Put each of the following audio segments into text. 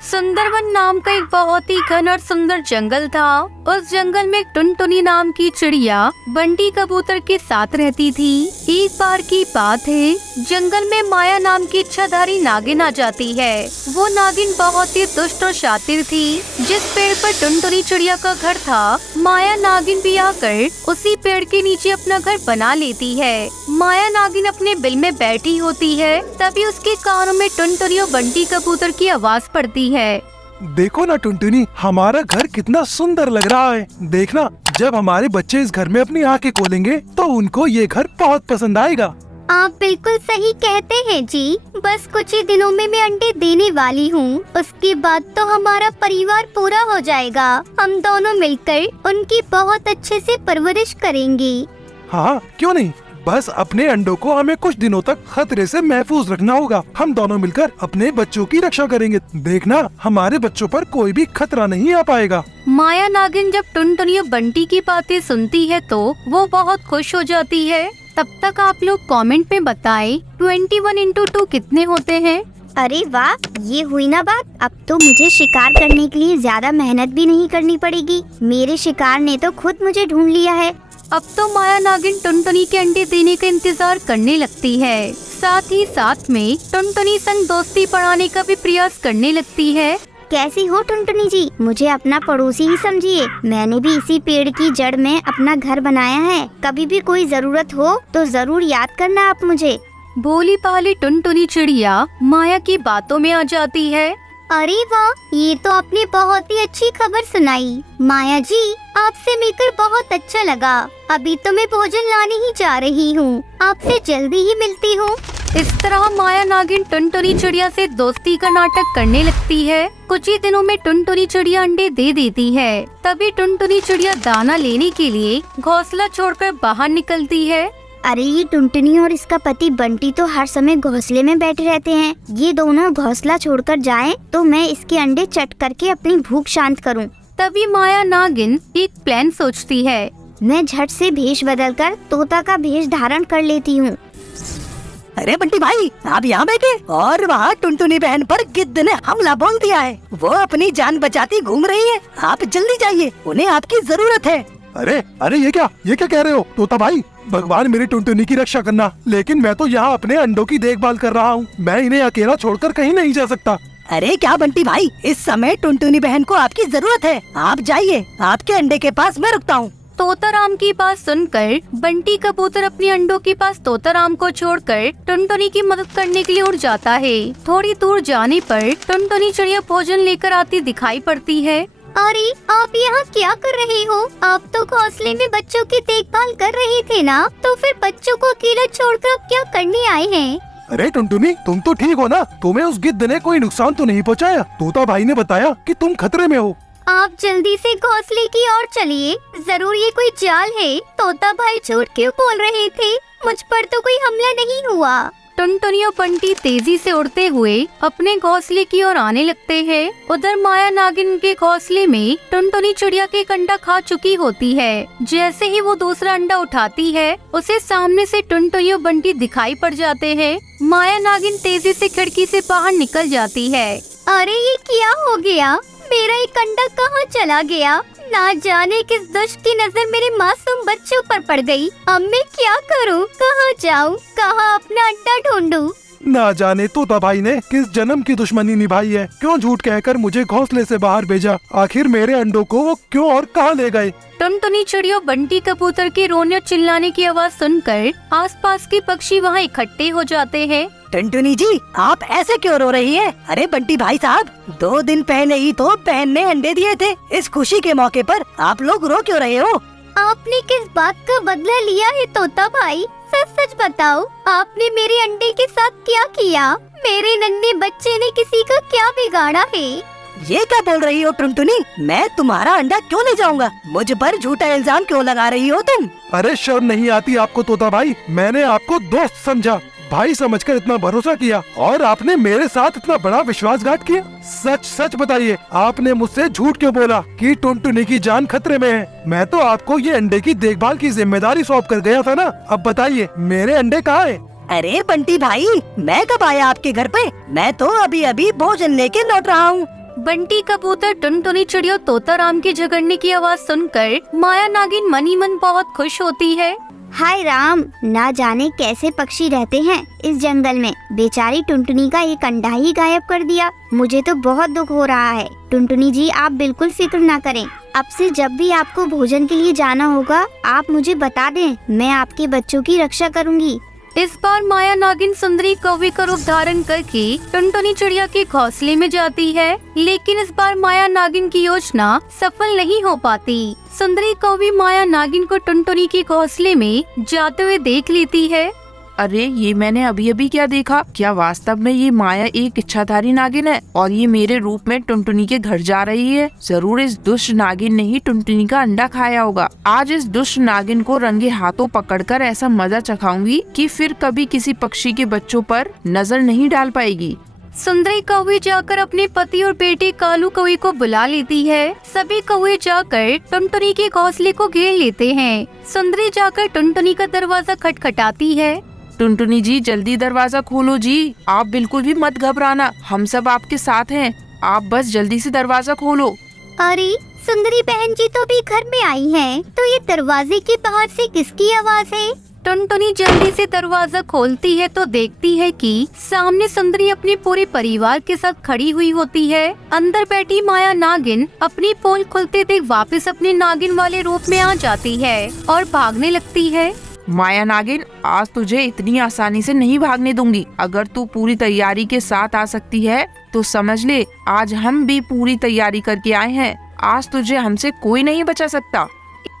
सुंदरवन नाम का एक बहुत ही घना और सुंदर जंगल था। उस जंगल में एक टुनटुनी नाम की चिड़िया बंटी कबूतर के साथ रहती थी। एक बार की बात है, जंगल में माया नाम की इच्छाधारी नागिन आ जाती है। वो नागिन बहुत ही दुष्ट और शातिर थी। जिस पेड़ पर टुनटुनी चिड़िया का घर था, माया नागिन भी आकर उसी पेड़ के नीचे अपना घर बना लेती है। माया नागिन अपने बिल में बैठी होती है, तभी उसके कानों में टुनटुनी और बंटी कबूतर की आवाज पड़ती है। देखो ना टुनटुनी, हमारा घर कितना सुंदर लग रहा है। देखना, जब हमारे बच्चे इस घर में अपनी आंखें खोलेंगे तो उनको ये घर बहुत पसंद आएगा। आप बिल्कुल सही कहते हैं जी। बस कुछ ही दिनों में मैं अंडे देने वाली हूँ। उसके बाद तो हमारा परिवार पूरा हो जाएगा। हम दोनों मिलकर उनकी बहुत अच्छे से परवरिश करेंगे। हाँ, क्यों नहीं। बस अपने अंडों को हमें कुछ दिनों तक खतरे से महफूज रखना होगा। हम दोनों मिलकर अपने बच्चों की रक्षा करेंगे। देखना, हमारे बच्चों पर कोई भी खतरा नहीं आ पाएगा। माया नागिन जब टुनटुनी और बंटी की बातें सुनती है तो वो बहुत खुश हो जाती है। तब तक आप लोग कमेंट में बताएं 21 × 2 कितने होते हैं। अरे वाह, ये हुई ना बात। अब तो मुझे शिकार करने के लिए ज्यादा मेहनत भी नहीं करनी पड़ेगी। मेरे शिकार ने तो खुद मुझे ढूंढ लिया है। अब तो माया नागिन टुनटुनी के अंडे देने का इंतजार करने लगती है। साथ ही साथ में टुनटुनी संग दोस्ती बढ़ाने का भी प्रयास करने लगती है। कैसी हो टुनटुनी जी? मुझे अपना पड़ोसी ही समझिए। मैंने भी इसी पेड़ की जड़ में अपना घर बनाया है। कभी भी कोई जरूरत हो तो जरूर याद करना आप मुझे। भोली भाली टुनटुनी चिड़िया माया की बातों में आ जाती है। अरे वाह, ये तो आपने बहुत ही अच्छी खबर सुनाई। माया जी, आपसे मिलकर बहुत अच्छा लगा। अभी तो मैं भोजन लाने ही जा रही हूँ। आपसे जल्दी ही मिलती हूँ। इस तरह माया नागिन टुनटुनी चिड़िया से दोस्ती का नाटक करने लगती है। कुछ ही दिनों में टुनटुनी चिड़िया अंडे दे देती है। तभी टुनटुनी चिड़िया दाना लेने के लिए घोंसला छोड़कर बाहर निकलती है। अरे, ये टुनटुनी और इसका पति बंटी तो हर समय घोंसले में बैठे रहते हैं। ये दोनों घोंसला छोड़कर जाएं तो मैं इसके अंडे चट करके अपनी भूख शांत करूं। तभी माया नागिन एक प्लान सोचती है। मैं झट से भेष बदलकर तोता का भेष धारण कर लेती हूँ। अरे बंटी भाई, आप यहाँ बैठे और वहाँ टुनटुनी बहन पर गिद्ध ने हमला बोल दिया है। वो अपनी जान बचाती घूम रही है। आप जल्दी जाइए, उन्हें आपकी जरूरत है। अरे अरे, ये क्या कह रहे हो तोता भाई? भगवान मेरी टुनटुनी की रक्षा करना, लेकिन मैं तो यहाँ अपने अंडों की देखभाल कर रहा हूँ। मैं इन्हें अकेला छोड़कर कहीं नहीं जा सकता। अरे क्या बंटी भाई, इस समय टुनटुनी बहन को आपकी जरूरत है। आप जाइए, आपके अंडे के पास मैं रुकता हूँ। तोताराम की बात सुनकर बंटी कबूतर अपने अंडों के पास तोताराम को छोड़कर टुनटुनी की मदद करने के लिए उड़ जाता है। थोड़ी दूर जाने पर टुनटुनी चिड़िया भोजन लेकर आती दिखाई पड़ती है। अरे, आप यहाँ क्या कर रहे हो? आप तो घोंसले में बच्चों की देखभाल कर रहे थे ना, तो फिर बच्चों को अकेला छोड़कर आप क्या करने आए हैं? अरे टुनटुनी, तुम तो ठीक हो ना? तुम्हें उस गिद्ध ने कोई नुकसान तो नहीं पहुँचाया? तोता भाई ने बताया कि तुम खतरे में हो। आप जल्दी से घोंसले की ओर चलिए। जरूर ये कोई चाल है। तोता भाई झूठ क्यों बोल रहे थे? मुझ पर तो कोई हमला नहीं हुआ। टुनटुनी और बंटी तेजी से उड़ते हुए अपने घोंसले की ओर आने लगते हैं। उधर माया नागिन के घोंसले में टुनटुनी चिड़िया के एक अंडा खा चुकी होती है। जैसे ही वो दूसरा अंडा उठाती है, उसे सामने से टुनटुनी और बंटी दिखाई पड़ जाते हैं। माया नागिन तेजी से खिड़की से बाहर निकल जाती है। अरे, ये क्या हो गया? मेरा एक अंडा कहाँ चला गया? ना जाने किस दुष्ट की नजर मेरे मासूम बच्चों पर पड़ गई। अब मैं क्या करूँ? कहाँ जाऊँ? कहाँ अपना अंडा ढूंढूं? ना जाने तोता भाई ने किस जन्म की दुश्मनी निभाई है। क्यों झूठ कहकर मुझे घोंसले से बाहर भेजा? आखिर मेरे अंडों को वो क्यों और कहाँ ले गए? टुनटुनी चिड़िया बंटी कबूतर के रोने और चिल्लाने की आवाज सुनकर आसपास के पक्षी वहाँ इकट्ठे हो जाते हैं। टुनटुनी जी, आप ऐसे क्यों रो रही हैं? अरे बंटी भाई साहब, 2 दिन पहले ही तो बहन ने अंडे दिए थे। इस खुशी के मौके पर आप लोग रो क्यों रहे हो? आपने किस बात का बदला लिया है तोता भाई? सच सच बताओ, आपने मेरे अंडे के साथ क्या किया? मेरे नन्हे बच्चे ने किसी का क्या बिगाड़ा है? ये क्या बोल रही हो टुनटुनी? मैं तुम्हारा अंडा क्यों ले जाऊंगा? मुझ पर झूठा इल्जाम क्यों लगा रही हो तुम? अरे शर्म नहीं आती आपको तोता भाई? मैंने आपको दोस्त समझा, भाई समझकर इतना भरोसा किया, और आपने मेरे साथ इतना बड़ा विश्वासघात किया। सच सच बताइए, आपने मुझसे झूठ क्यों बोला कि टुनटुनी की जान खतरे में है? मैं तो आपको ये अंडे की देखभाल की जिम्मेदारी सौंप कर गया था ना। अब बताइए, मेरे अंडे कहाँ है? अरे बंटी भाई, मैं कब आया आपके घर पे? मैं तो अभी अभी भोजन लेके लौट रहा हूँ। बंटी कबूतर, टुनटुनी चिड़िया, तोता राम के झगड़ने की आवाज सुनकर माया नागिन मनी मन बहुत खुश होती है। हाय राम, ना जाने कैसे पक्षी रहते हैं इस जंगल में। बेचारी टुनटुनी का एक अंडा ही गायब कर दिया। मुझे तो बहुत दुख हो रहा है। टुनटुनी जी, आप बिल्कुल फिक्र ना करें। अब से जब भी आपको भोजन के लिए जाना होगा, आप मुझे बता दें, मैं आपके बच्चों की रक्षा करूंगी। इस बार माया नागिन सुंदरी कौवे का रूप धारण करके टुनटुनी चिड़िया के घोंसले में जाती है, लेकिन इस बार माया नागिन की योजना सफल नहीं हो पाती। सुंदरी कौवी माया नागिन को टुनटुनी के घोंसले में जाते हुए देख लेती है। अरे, ये मैंने अभी अभी क्या देखा? क्या वास्तव में ये माया एक इच्छाधारी नागिन है और ये मेरे रूप में टुनटुनी के घर जा रही है? जरूर इस दुष्ट नागिन ने ही टुनटुनी का अंडा खाया होगा। आज इस दुष्ट नागिन को रंगे हाथों पकड़कर ऐसा मजा चखाऊंगी कि फिर कभी किसी पक्षी के बच्चों पर नजर नहीं डाल पाएगी। सुंदरी कौवे जाकर अपने पति और बेटे कालू कौवे को बुला लेती है। सभी कौवे जाकर टुनटुनी के घोंसले को घेर लेते हैं। सुंदरी जाकर टुनटुनी का दरवाजा खटखटाती है। टुनटुनी जी, जल्दी दरवाजा खोलो जी। आप बिल्कुल भी मत घबराना, हम सब आपके साथ हैं। आप बस जल्दी से दरवाजा खोलो। अरे, सुंदरी बहन जी तो भी घर में आई हैं, तो ये दरवाजे के बाहर से किसकी आवाज है? टुनटुनी जल्दी से दरवाजा खोलती है तो देखती है कि सामने सुंदरी अपने पूरे परिवार के साथ खड़ी हुई होती है। अंदर बैठी माया नागिन अपनी पोल खुलते देख वापस अपने नागिन वाले रूप में आ जाती है और भागने लगती है। माया नागिन, आज तुझे इतनी आसानी से नहीं भागने दूंगी। अगर तू पूरी तैयारी के साथ आ सकती है तो समझ ले, आज हम भी पूरी तैयारी करके आए हैं। आज तुझे हमसे कोई नहीं बचा सकता।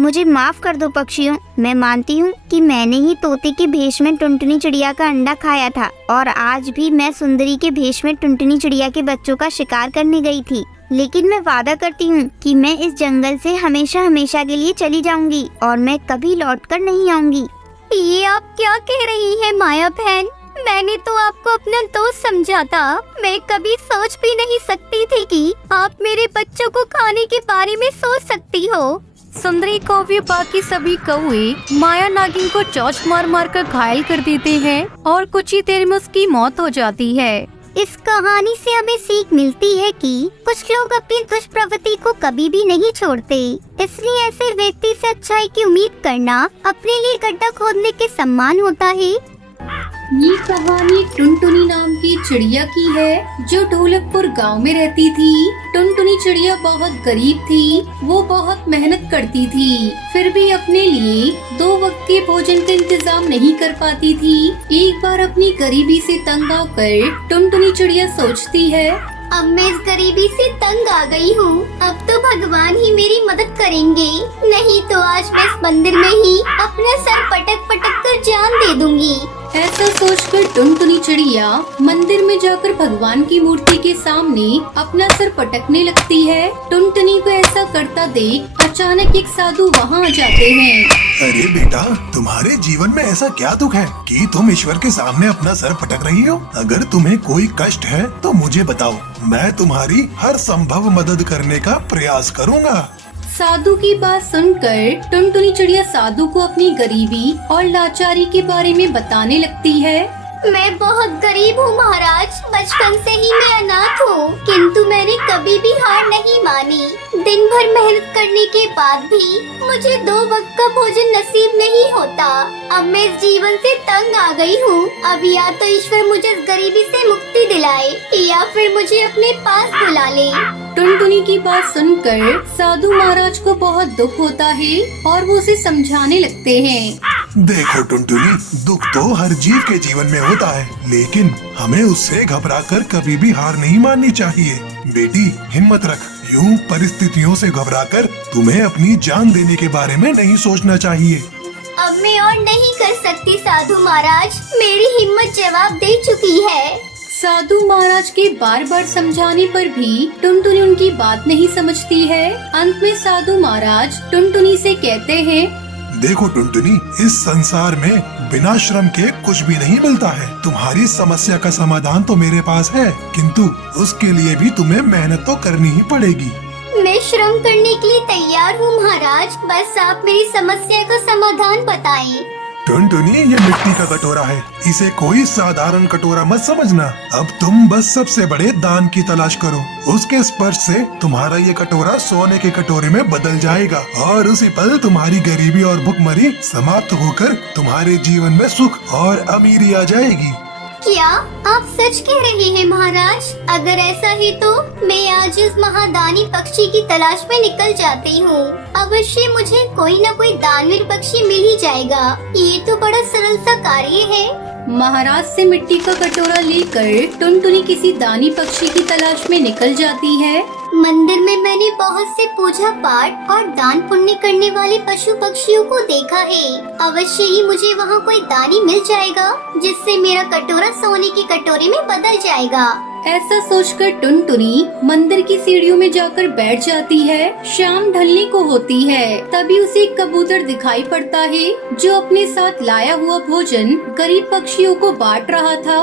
मुझे माफ कर दो पक्षियों, मैं मानती हूँ कि मैंने ही तोते के भेष में टुनटुनी चिड़िया का अंडा खाया था और आज भी मैं सुंदरी के भेष में टुनटुनी चिड़िया के बच्चों का शिकार करने गई थी। लेकिन मैं वादा करती हूँ कि मैं इस जंगल से हमेशा हमेशा के लिए चली जाऊंगी और मैं कभी लौटकर नहीं आऊंगी। ये आप क्या कह रही हैं माया बहन? मैंने तो आपको अपना दोस्त समझा था। मैं कभी सोच भी नहीं सकती थी कि आप मेरे बच्चों को खाने के बारे में सोच सकती हो। सुंदरी कौवे बाकी सभी कौवे माया नागिन को चोंच मार मार कर घायल कर देते हैं और कुछ ही देर में उसकी मौत हो जाती है। इस कहानी से हमें सीख मिलती है कि कुछ लोग अपनी दुष्प्रवृत्ति को कभी भी नहीं छोड़ते, इसलिए ऐसे व्यक्ति से अच्छाई की उम्मीद करना अपने लिए गड्ढा खोदने के समान होता है। ये कहानी टुनटुनी नाम की चिड़िया की है जो ढोलकपुर गांव में रहती थी। टुनटुनी चिड़िया बहुत गरीब थी, वो बहुत मेहनत करती थी, फिर भी अपने लिए 2 वक्त के भोजन का इंतजाम नहीं कर पाती थी। एक बार अपनी गरीबी से तंग आकर टुनटुनी चिड़िया सोचती है, अब मैं इस गरीबी से तंग आ गई हूँ, अब तो भगवान ही मेरी मदद करेंगे, नहीं तो आज मैं इस मंदिर में ही अपना सर पटक पटक कर जान दे दूंगी। ऐसा सोचकर टुनटुनी चिड़िया मंदिर में जाकर भगवान की मूर्ति के सामने अपना सर पटकने लगती है। टुनटुनी को ऐसा करता देख अचानक एक साधु वहाँ आ जाते हैं। अरे बेटा, तुम्हारे जीवन में ऐसा क्या दुख है कि तुम ईश्वर के सामने अपना सर पटक रही हो? अगर तुम्हें कोई कष्ट है तो मुझे बताओ, मैं तुम्हारी हर संभव मदद करने का प्रयास करूँगा। साधु की बात सुनकर टुनटुनी चिड़िया साधु को अपनी गरीबी और लाचारी के बारे में बताने लगती है। मैं बहुत गरीब हूँ महाराज, बचपन से ही मैं अनाथ हूँ, किंतु मैंने कभी भी हार नहीं मानी। दिन भर मेहनत करने के बाद भी मुझे 2 वक्त का भोजन नसीब नहीं होता। अब मैं इस जीवन से तंग आ गई हूँ। अब या तो ईश्वर मुझे इस गरीबी से मुक्ति दिलाए या फिर मुझे अपने पास बुला ले। टुनटुनी की बात सुनकर साधु महाराज को बहुत दुख होता है और वो उसे समझाने लगते हैं। देखो टुनटुनी, दुख तो हर जीव के जीवन में होता है, लेकिन हमें उससे घबराकर कभी भी हार नहीं माननी चाहिए। बेटी, हिम्मत रख। यूं परिस्थितियों से घबराकर तुम्हें अपनी जान देने के बारे में नहीं सोचना चाहिए। अब मैं और नहीं कर सकती साधु महाराज, मेरी हिम्मत जवाब दे चुकी है। साधु महाराज के बार बार समझाने पर भी टुनटुनी उनकी बात नहीं समझती है। अंत में साधु महाराज टुनटुनी से कहते हैं, देखो टुनटुनी, इस संसार में बिना श्रम के कुछ भी नहीं मिलता है। तुम्हारी समस्या का समाधान तो मेरे पास है, किंतु उसके लिए भी तुम्हें मेहनत तो करनी ही पड़ेगी। मैं श्रम करने के लिए तैयार हूँ महाराज, बस आप मेरी समस्या का समाधान बताएं। टुनटुनी, ये मिट्टी का कटोरा है, इसे कोई साधारण कटोरा मत समझना। अब तुम बस सबसे बड़े दान की तलाश करो, उसके स्पर्श से तुम्हारा ये कटोरा सोने के कटोरे में बदल जाएगा और उसी पल तुम्हारी गरीबी और भुखमरी समाप्त होकर तुम्हारे जीवन में सुख और अमीरी आ जाएगी। क्या आप सच कह रहे हैं महाराज? अगर ऐसा है तो मैं आज उस महादानी पक्षी की तलाश में निकल जाती हूँ। अवश्य मुझे कोई न कोई दानवीर पक्षी मिल ही जाएगा। ये तो बड़ा सरल सा कार्य है। महाराज से मिट्टी का कटोरा लेकर टुनटुनी किसी दानी पक्षी की तलाश में निकल जाती है। मंदिर में मैंने बहुत से पूजा पाठ और दान पुण्य करने वाले पशु पक्षियों को देखा है। अवश्य ही मुझे वहाँ कोई दानी मिल जाएगा जिससे मेरा कटोरा सोने के कटोरे में बदल जाएगा। ऐसा सोचकर टुनटुनी मंदिर की सीढ़ियों में जाकर बैठ जाती है। शाम ढलने को होती है, तभी उसे एक कबूतर दिखाई पड़ता है जो अपने साथ लाया हुआ भोजन गरीब पक्षियों को बांट रहा था।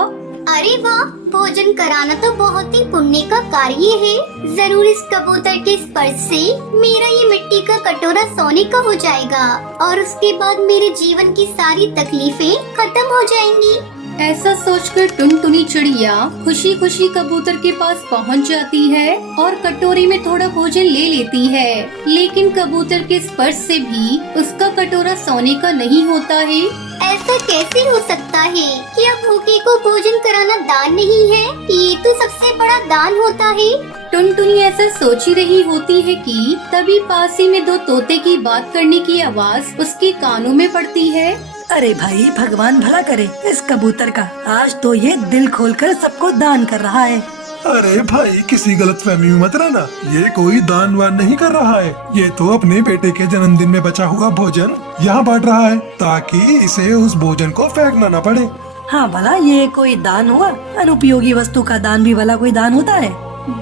अरे वाह, भोजन कराना तो बहुत ही पुण्य का कार्य है। जरूर इस कबूतर के स्पर्श से मेरा ये मिट्टी का कटोरा सोने का हो जाएगा और उसके बाद मेरे जीवन की सारी तकलीफें खत्म हो जाएंगी। ऐसा सोचकर टुनटुनी चिड़िया खुशी खुशी कबूतर के पास पहुंच जाती है और कटोरे में थोड़ा भोजन ले लेती है। लेकिन कबूतर के स्पर्श से भी उसका कटोरा सोने का नहीं होता है। ऐसा कैसे हो सकता है? क्या भूखे को भोजन कराना दान नहीं है? ये तो सबसे बड़ा दान होता है। टुनटुनी ऐसा सोच ही रही होती है कि तभी पास ही में दो तोते की बात करने की आवाज उसके कानों में पड़ती है। अरे भाई, भगवान भला करे इस कबूतर का। आज तो ये दिल खोलकर सबको दान कर रहा है। अरे भाई, किसी गलतफहमी में मत रहना, ये कोई दान वान नहीं कर रहा है। ये तो अपने बेटे के जन्मदिन में बचा हुआ भोजन यहाँ बांट रहा है ताकि इसे उस भोजन को फेंकना न पड़े। हाँ भला, ये कोई दान हुआ? अनुपयोगी वस्तु का दान भी भला कोई दान होता है?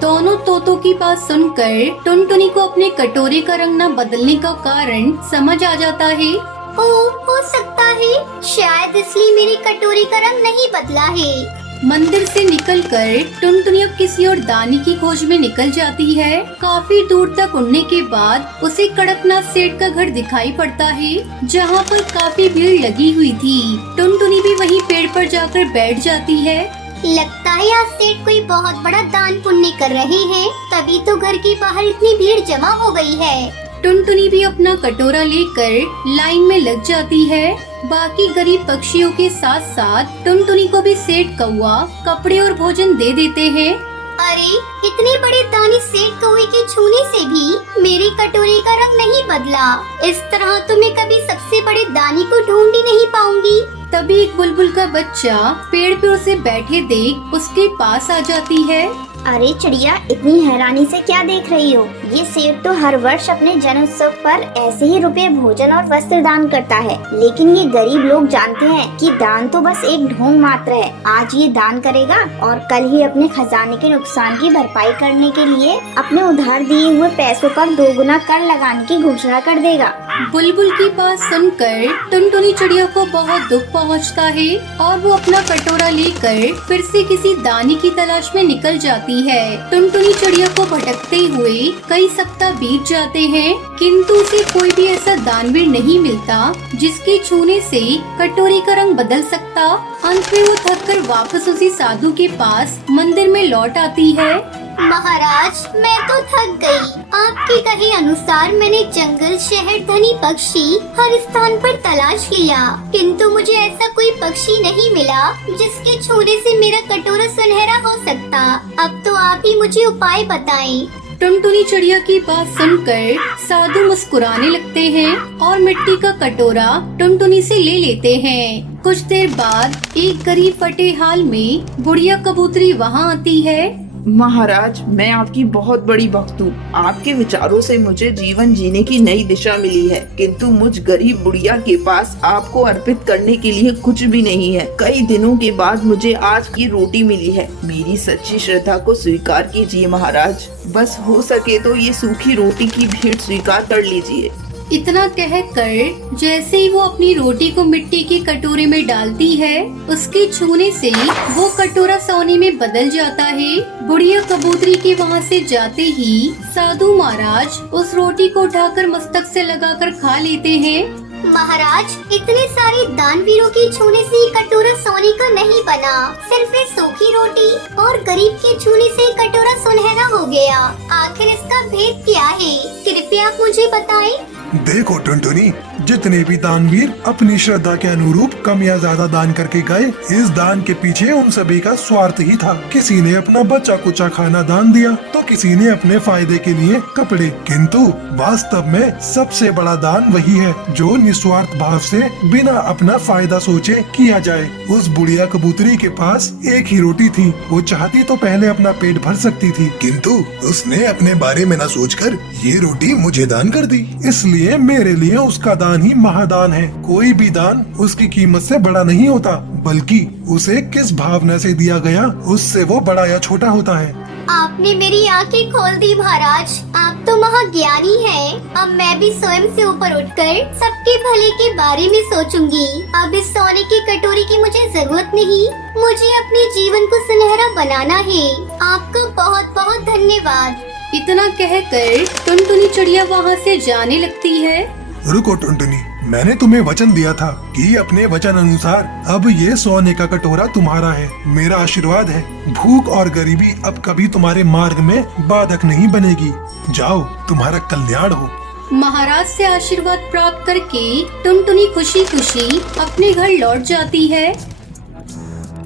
दोनों तोतों की बात सुनकर टुनटुनी को अपने कटोरे का रंग न बदलने का कारण समझ आ जाता है। हो सकता है शायद इसलिए मेरे कटोरे का रंग नहीं बदला है। मंदिर से निकलकर टुनटुनी अब किसी और दानी की खोज में निकल जाती है। काफी दूर तक उड़ने के बाद उसे कड़कनाथ सेठ का घर दिखाई पड़ता है जहाँ पर काफी भीड़ लगी हुई थी। टुनटुनी भी वहीं पेड़ पर जाकर बैठ जाती है। लगता है आज सेठ कोई बहुत बड़ा दान पुण्य कर रहे हैं, तभी तो घर के बाहर इतनी भीड़ जमा हो गई है। टुनटुनी भी अपना कटोरा लेकर लाइन में लग जाती है। बाकी गरीब पक्षियों के साथ साथ टुनटुनी को भी सेठ कौआ कपड़े और भोजन दे देते हैं। अरे, इतने बड़े दानी सेठ कौए के छूने से भी मेरे कटोरे का रंग नहीं बदला। इस तरह तो मैं कभी सबसे बड़े दानी को ढूंढ ही नहीं पाऊंगी। तभी एक बुलबुल का बच्चा पेड़ पे उसे बैठे देख उसके पास आ जाती है। अरे चिड़िया, इतनी हैरानी से क्या देख रही हो? ये सेठ तो हर वर्ष अपने जन्मोत्सव पर ऐसे ही रुपए, भोजन और वस्त्र दान करता है, लेकिन ये गरीब लोग जानते हैं कि दान तो बस एक ढोंग मात्र है। आज ये दान करेगा और कल ही अपने खजाने के नुकसान की भरपाई करने के लिए अपने उधार दिए हुए पैसों पर दोगुना कर लगाने की घोषणा कर देगा। बुलबुल की बात सुनकर टुनटुनी चिड़िया को बहुत दुख पहुंचता है और वो अपना कटोरा लेकर फिर से किसी दानी की तलाश में निकल जाती है। टुनटुनी चिड़िया को भटकते हुए कई सप्ताह बीत जाते हैं, किंतु उसे कोई भी ऐसा दानवीर नहीं मिलता जिसके छूने से कटोरे का रंग बदल सकता। अंत में वो थककर वापस उसी साधु के पास मंदिर में लौट आती है। महाराज, मैं तो थक गई। आपके कहे अनुसार मैंने जंगल, शहर, धनी पक्षी हर स्थान पर तलाश किया, किंतु मुझे ऐसा कोई पक्षी नहीं मिला जिसके छूने से मेरा कटोरा सुनहरा हो सकता। अब तो आप ही मुझे उपाय बताएं। टुनटुनी चिड़िया की बात सुनकर साधु मुस्कुराने लगते हैं और मिट्टी का कटोरा टुनटुनी से ले लेते हैं। कुछ देर बाद एक गरीब फटे हाल में बुढ़िया कबूतरी वहाँ आती है। महाराज, मैं आपकी बहुत बड़ी भक्त हूँ। आपके विचारों से मुझे जीवन जीने की नई दिशा मिली है, किंतु मुझ गरीब बुढ़िया के पास आपको अर्पित करने के लिए कुछ भी नहीं है। कई दिनों के बाद मुझे आज की रोटी मिली है। मेरी सच्ची श्रद्धा को स्वीकार कीजिए महाराज। बस हो सके तो ये सूखी रोटी की भेंट स्वीकार कर लीजिए। इतना कहकर जैसे ही वो अपनी रोटी को मिट्टी के कटोरे में डालती है, उसके छूने से वो कटोरा सोने में बदल जाता है। बुढ़िया कबूतरी के वहाँ से जाते ही साधु महाराज उस रोटी को उठाकर मस्तक से लगाकर खा लेते हैं। महाराज, इतने सारे दानवीरों के छूने से ये कटोरा सोने का नहीं बना, सिर्फ ये सूखी रोटी और गरीब के छूने से कटोरा सुनहरा हो गया। आखिर इसका भेद क्या है? कृपया आप मुझे बताएं। देखो टुनटुनी, जितने भी दानवीर अपनी श्रद्धा के अनुरूप कम या ज्यादा दान करके गए, इस दान के पीछे उन सभी का स्वार्थ ही था। किसी ने अपना बच्चा कुचा खाना दान दिया तो किसी ने अपने फायदे के लिए कपड़े, किंतु वास्तव में सबसे बड़ा दान वही है जो निस्वार्थ भाव से बिना अपना फायदा सोचे किया जाए। उस बुढ़िया कबूतरी के पास एक ही रोटी थी। वो चाहती तो पहले अपना पेट भर सकती थी, किंतु उसने अपने बारे में न सोचकर ये रोटी मुझे दान कर दी। इसलिए मेरे लिए उसका दान ही महादान है। कोई भी दान उसकी कीमत से बड़ा नहीं होता, बल्कि उसे किस भावना से दिया गया उससे वो बड़ा या छोटा होता है। आपने मेरी आंखें खोल दी महाराज, आप तो महाज्ञानी हैं। अब मैं भी स्वयं से ऊपर उठकर सबके भले के बारे में सोचूंगी। अब इस सोने की कटोरी की मुझे जरूरत नहीं, मुझे अपने जीवन को सुनहरा बनाना है। आपका बहुत बहुत धन्यवाद। इतना कहकर टुनटुनी चिड़िया वहाँ से जाने लगती है। रुको टुनटुनी, मैंने तुम्हें वचन दिया था कि अपने वचन अनुसार अब ये सोने का कटोरा तुम्हारा है। मेरा आशीर्वाद है, भूख और गरीबी अब कभी तुम्हारे मार्ग में बाधक नहीं बनेगी। जाओ, तुम्हारा कल्याण हो। महाराज से आशीर्वाद प्राप्त करके टुनटुनी खुशी खुशी अपने घर लौट जाती है।